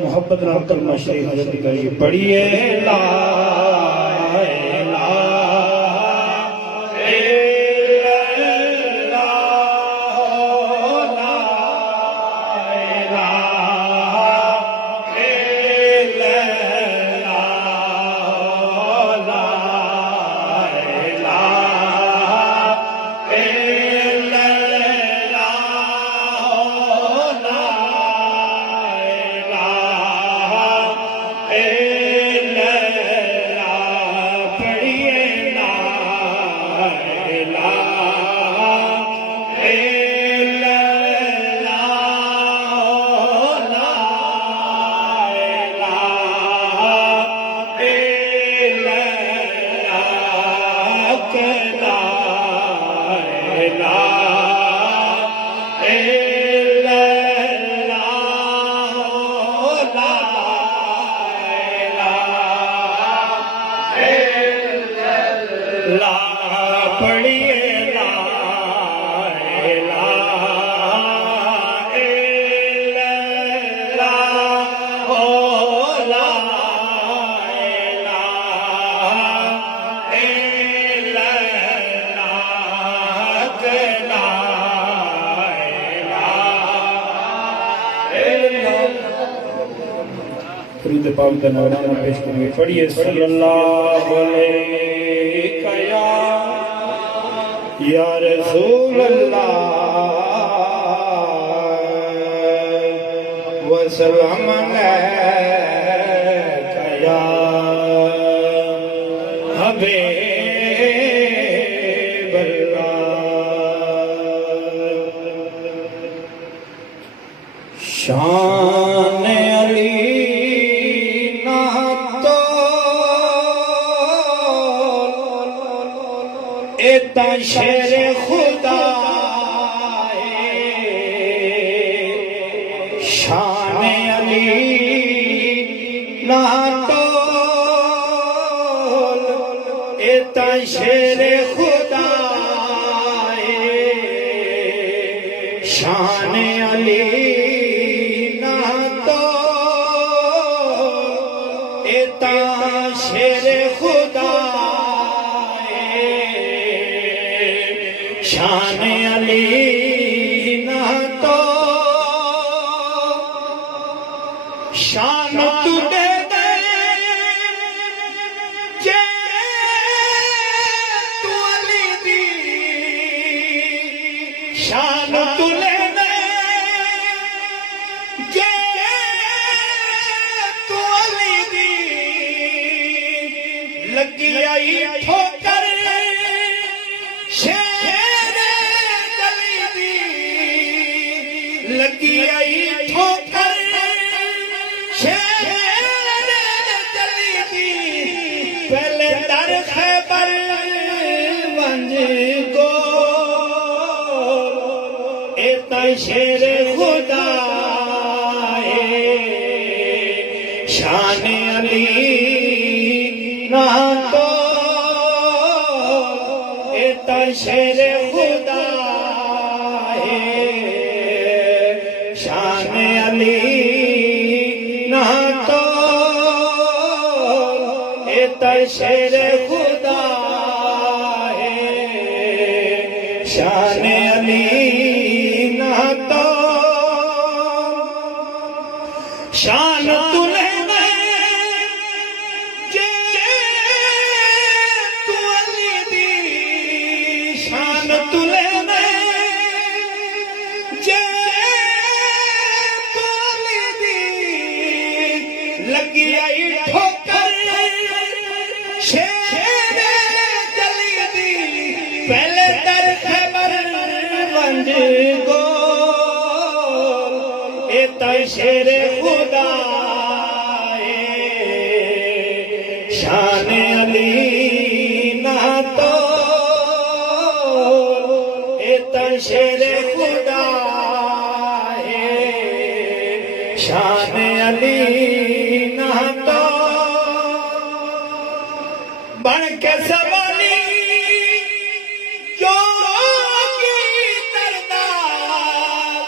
محبت نال کلمہ شریف حضرت کریے پڑھیے لا درود پاک کا نغمہ پیش کریے پڑھیے صلی اللہ علیہ یا رسول اللہ وسلم علیکہ یا حبیب اللہ شان علی ایتا شیر خدا شان علی نہ تول ایتا شیر خدا شان علی نہ تول ایتا شیر خدا شان علی نہ تو شان تو دے دے جے تو علی دی شان تو لے دے جے تو علی دی لگی آئی ٹھوکر لگی آئی ٹھوکر شیر چلی دی پہلے در خیبر ونج گو ایتا شیر خدا شان علی نہ تو ایتا شیر خدا شان علی نہ تو ایتا شیر خدا شان علی نہ تو شان تلے تو علی دی شان تلے لگی آئی ٹھوکر شیر چلی دی پہلے در خیبر ونج گو ایتا شیر خدا شان علی نہ تو ایتا شیر خدا شان علی نہ تو بن کے سوالی جو کی دردا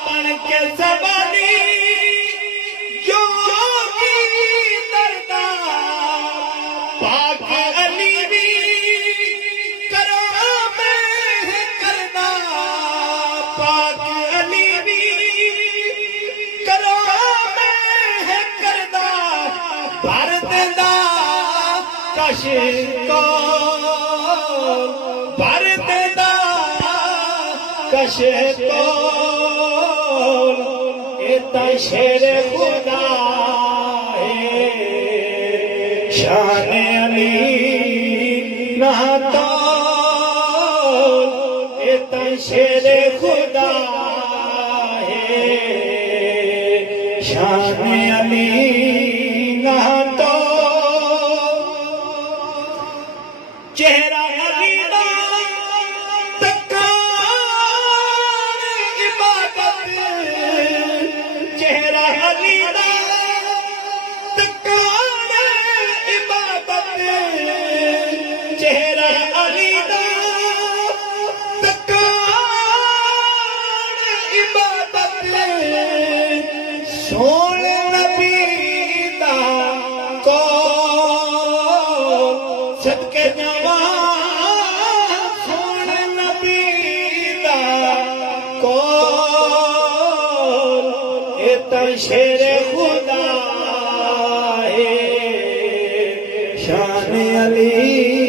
بن کے سوالی پاک علی بھی کرو میں ہے کردہ بھر دیندہ کش کو بھر دیندہ کش کو ایتا شیر خدا ہے شان علی نہتا ایتا شیر خدا ہے شان علی نہتا چہرہ علی دا تکان عبادت چہرہ علی دا تکان عبادت چہرہ علی دا تکان عبادت سون نبی دا کو صدقے جوان سون نبی دا کو ایتا شیر خدا ہے شان علی